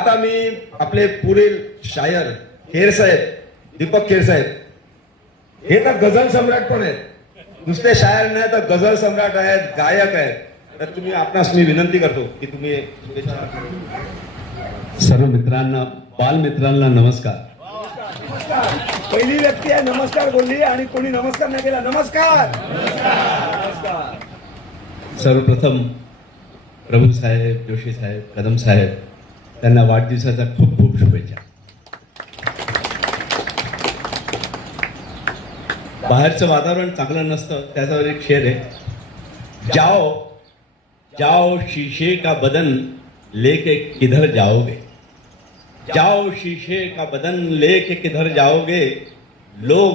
आता मी आपले पुढील शायर खेर साहेब दीपक खेर साहेब हे तर गझल सम्राट पण आहेत, नुसते शायर नाही तर गझल सम्राट आहेत, गायक आहेत. तर तुम्ही आपणास मी विनंती करतो की तुम्ही सर्व मित्रांना बालमित्रांना नमस्कार. पहिली व्यक्ती आहे नमस्कार बोलली आणि कोणी नमस्कार नाही केला. नमस्कार. सर्वप्रथम प्रभू साहेब, जोशी साहेब, कदम साहेब त्यांना वाढदिवसाच्या खूप खूप शुभेच्छा. बाहेरचं वातावरण चांगलं नसतं, त्याच्यावर एक शेर आहे. जाओ जाओ शीशे का बदन लेके किधर जाओगे, जाओ शीशे का बदन लेके किधर जाओगे, लोग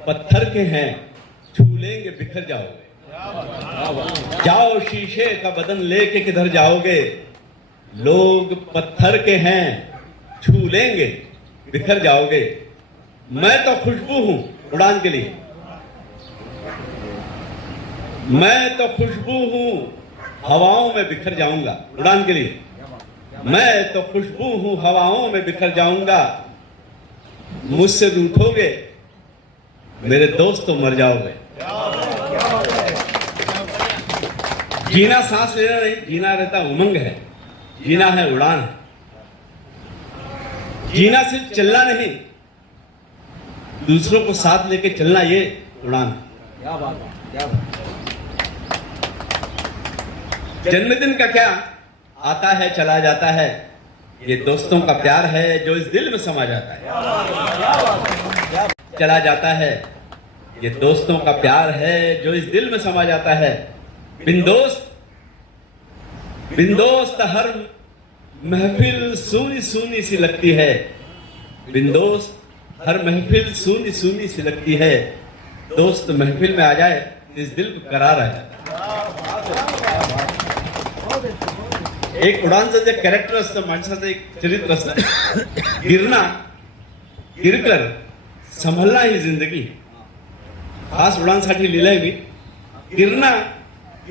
पत्थर के हैं छू लेंगे बिखर जाओगे. जाओ शीशे का बदन लेके किधर जाओगे, लोग पत्थर के हैं छू लेंगे बिखर जाओगे. मैं तो खुशबू हूं उड़ान के लिए, मैं तो खुशबू हूं हवाओं में बिखर जाऊंगा उड़ान के लिए. मैं तो खुशबू हूं हवाओं में बिखर जाऊंगा, मुझसे रूठोगे मेरे दोस्त तो मर जाओगे. जीना सांस लेना नहीं, जीना रहता उमंग है, जीना है उड़ान. जीना सिर्फ चलना नहीं, दूसरों को साथ लेके चलना, ये उड़ान. जन्मदिन का क्या आता है चला जाता है, ये दोस्तों का प्यार है जो इस दिल में समा जाता है. चला जाता है, ये दोस्तों का प्यार है जो इस दिल में समा जाता है. बिन दोस्त हर महफिल सूनी सूनी सी लगती है, बिन दोस्त हर महफिल सूनी सूनी सी लगती है. दोस्त महफिल में आ जाए इस दिल को करार आ जाता है. एक उडानचं जे कॅरेक्टर असतं, माणसाचं एक चरित्र असतं. गिरकर संभलना ही जिंदगी, खास उडानसाठी लिहिलंय मी.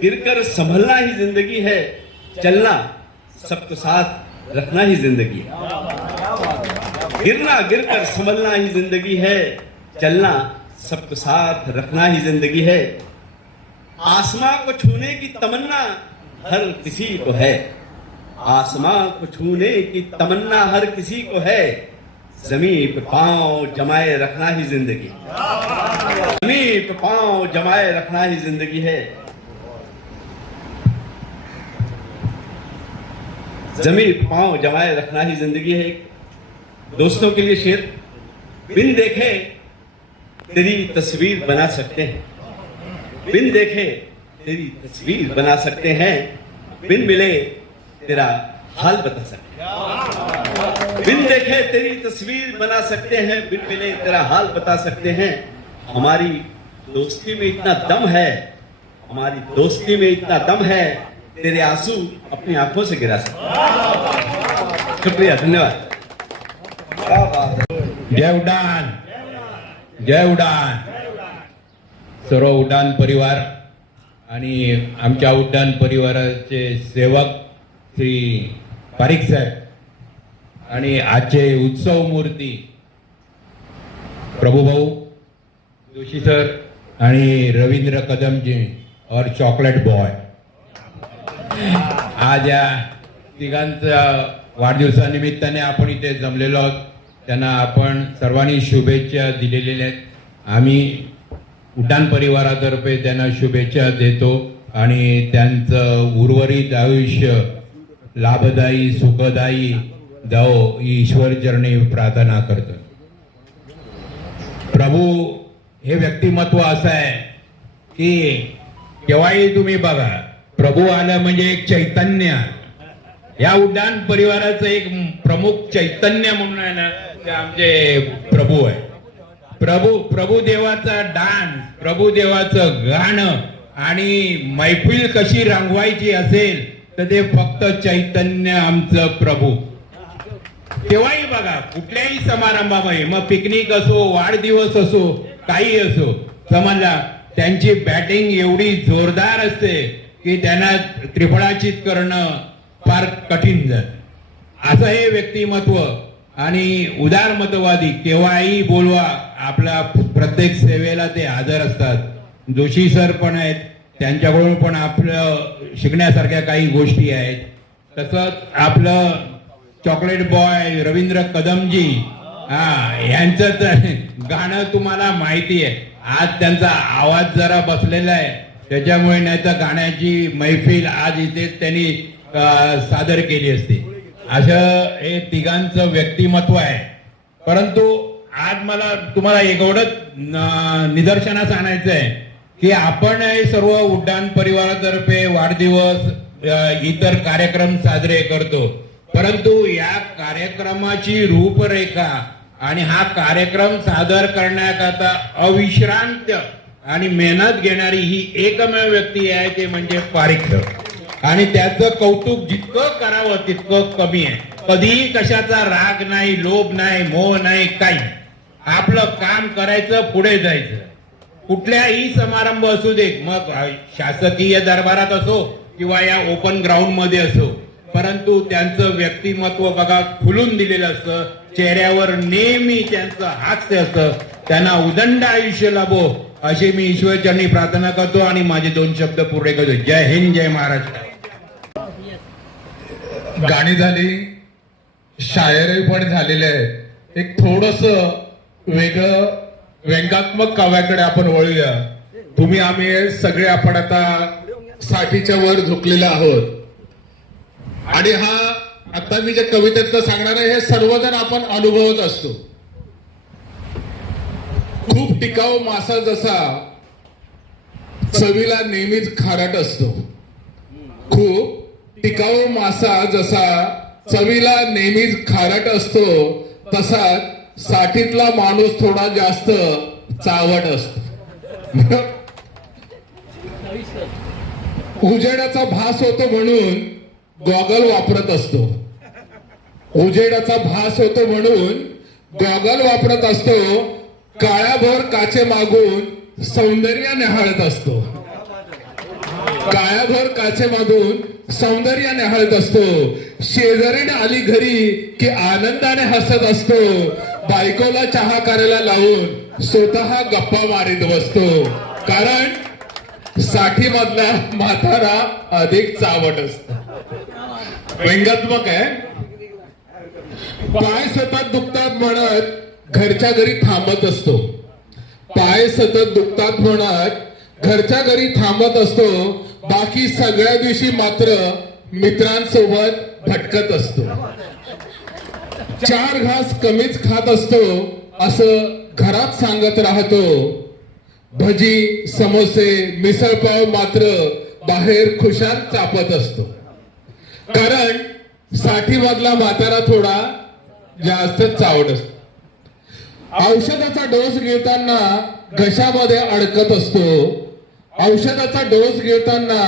गिरकर संभलना ही जिंदगी है, चलना सबको साथ रखना ही जिंदगी है. गिरकर संभलना ही जिंदगी है, चलना सबको साथ रखना ही जिंदगी है. आसमां को छूने की तमन्ना हर किसी को है, आसमां को छूने की तमन्ना हर किसी को है. ज़मीन पे पांव जमाए रखना ही जिंदगी, ज़मीन पे पांव जमाए रखना ही जिंदगी है. ज़मीन पे पांव जमाए रखना ही जिंदगी है. दोस्तों के लिए शेर. बिन देखे तेरी तस्वीर बना सकते हैं, बिन देखे तेरी तस्वीर बना सकते हैं, बिन मिले तेरा हाल बता सकते हैं. बिन देखे तेरी तस्वीर बना सकते हैं, बिन मिले तेरा हाल बता सकते हैं. हमारी दोस्ती में इतना दम है, हमारी दोस्ती में इतना दम है, तेरे आंसू अपनी आंखों से गिरा सकते. शुक्रिया, धन्यवाद. जय उडान, जय उडान. सर्व उड्डाण परिवार आणि आमच्या उड्डाण परिवाराचे सेवक श्री पारिक साहेब आणि आजचे उत्सव मूर्ती प्रभुभाऊ जोशी सर आणि रवींद्र कदमजी और चॉकलेट बॉय. आज या तिघांच्या वाढदिवसानिमित्ताने आपण इथे जमलेलो आहोत. त्यांना आपण सर्वांनी शुभेच्छा दिलेल्या आहेत. आम्ही उड्डाण परिवारातर्फे त्यांना शुभेच्छा देतो आणि त्यांचं उर्वरित आयुष्य लाभदायी सुखदायी जाओ ईश्वर चरणी प्रार्थना करतो. प्रभू हे व्यक्तिमत्व असं आहे की केव्हाही तुम्ही बघा, प्रभू आलं म्हणजे एक चैतन्य. या उड्डाण परिवाराचं एक प्रमुख चैतन्य म्हणून आहे ना, ते आमचे प्रभू आहे. प्रभू देवाचा डान्स, प्रभू देवाचं गाणं आणि मैफिल कशी रंगवायची असेल तर ते फक्त चैतन्य आमचं प्रभू. केव्हाही बघा, कुठल्याही समारंभामध्ये, मग पिकनिक असो, वाढदिवस असो, काही असो, समजला त्यांची बॅटिंग एवढी जोरदार असते की त्यांना त्रिफळाचीत करणं फार कठीण जातं. असं हे व्यक्तिमत्व आणि उदारमतवादी केव्हाही बोलवा आपल्या प्रत्येक सेवेला ते हजर असतात। जोशी सर पण आहेत, त्यांच्याकडून पण आपलं शिकण्यासारख्या काही गोष्टी आहेत। तसंच आपलं चॉकलेट बॉय रवींद्र कदमजी, यांचं तर गाणं तुम्हाला माहिती आहे। आज त्यांचा आवाज जरा बसलेला आहे, त्याच्यामुळे नाही तर गाण्याची मैफिल आज इथे त्यांनी सादर केली असती। असं हे तिघांचं व्यक्तिमत्व आहे। परंतु आज मला तुम्हाला एवढंच निदर्शनास आणायचं आहे की आपण हे सर्व उड्डाण परिवारातर्फे वाढदिवस इतर कार्यक्रम साजरे करतो, परंतु या कार्यक्रमाची रूपरेखा आणि हा कार्यक्रम सादर करण्याकरता अविश्रांत आणि मेहनत घेणारी ही एकमेव व्यक्ती आहे, ते म्हणजे पारिक सर। आणि त्याचं कौतुक जितकं करावं तितकं कमी आहे। कधीही कशाचा राग नाही, लोभ नाही, मोह नाही, काही। आपलं काम करायचं, पुढे जायचं। कुठल्याही समारंभ असू दे, मग शासकीय दरबारात असो किंवा या ओपन ग्राउंड मध्ये असो, परंतु त्यांचं व्यक्तिमत्व बघा खुलून दिलेलं असतं, चेहऱ्यावर नेहमी त्यांचं हास्य असतं। त्यांना उदंड आयुष्य लाभो अशी मी ईश्वरचरणी प्रार्थना करतो आणि माझे 2 शब्द पूर्ण करतो। जय हिंद, जय महाराष्ट्र। गाणी झाली, शायरी पण झालेली आहे। एक थोडस वेगळं व्यंगात्मक काव्याकडे आपण वळूया। तुम्ही आम्ही सगळे आपण आता 60च्या वर झुकलेले आहोत आणि हा आता मी जे कवितेतलं सांगणार आहे हे सर्वजण आपण अनुभवत असतो। खूप टिकाऊ मासा जसा चवीला नेहमीच खारट असतो, खूप टिकाऊ मासा जसा चवीला नेहमीच खारट असतो, तसाच 60तला माणूस थोडा जास्त चावट असतो। उजेडाचा भास होतो म्हणून गॉगल वापरत असतो, उजेडाचा भास होतो म्हणून गॉगल वापरत असतो, काळ्याभर काचे मागून सौंदर्य निहाळत असतो, काळ्याभर काचे मागून सौंदर्य निहाळत असतो। शेजारीने आली घरी की आनंदाने हसत असतो, बायकोला चहा करायला लावून स्वतः गप्पा मारीत बसतो, कारण 60 मधला म्हातारा अधिक चावट असतो। व्यंगात्मक आहे। पाय सतत दुखतात म्हणत घरच्या घरी थांबत असतो, पाय सतत दुखतात म्हणत घरच्या घरी थांबत असतो, बाकी सगळ्या दिवशी मात्र मित्रांसोबत भटकत असतो, 4 घास कमीच खात असतो असं घरात सांगत राहतो, भजी समोसे मिसळपाव मात्र बाहेर खुशाल चापत असतो, कारण 60 मधला म्हातारा थोडा जास्त चावट असतो। औषधाचा डोस घेताना घशामध्ये अडकत असतो, औषधाचा डोस घेताना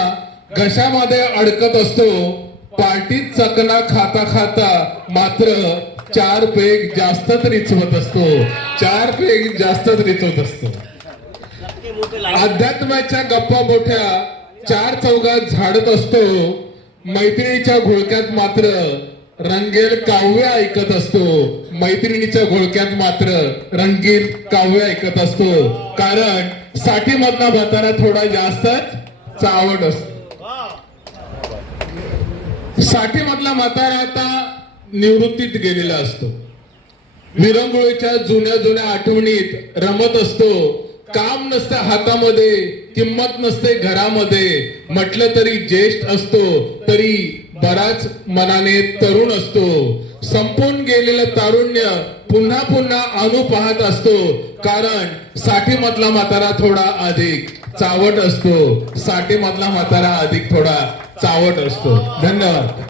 घशामध्ये अडकत असतो, पार्टीत चकना खाता खाता मात्र 4 पेग जास्तच रिचवत असतो, 4 पेग जास्तच रिचवत असतो। अध्यात्माच्या गप्पा मोठ्या 4 चौघात झाडत असतो, मैत्रिणीच्या घोळक्यात मात्र रंगील काव्य ऐकत असतो, मैत्रिणीच्या घोळक्यात मात्र रंगील काव्य ऐकत असतो, कारण 60 मधला म्हातारा थोडा जास्तच चावट असतो। 60 मधला म्हातारा आता निवृत्तीत गेलेला असतो, विरंगुळीच्या जुन्या जुन्या आठवणीत रमत असतो, काम नसतं हातामध्ये, किंमत नसते घरामध्ये, म्हटलं तरी ज्येष्ठ असतो तरी बराच मनाने तरुण असतो, संपून गेलेलं तारुण्य पुन्हा पुन्हा अनु पाहत असतो, कारण 60 मधला म्हातारा थोडा अधिक चावट असतो, 60 मधला म्हातारा अधिक थोडा चावट असतो। धन्यवाद।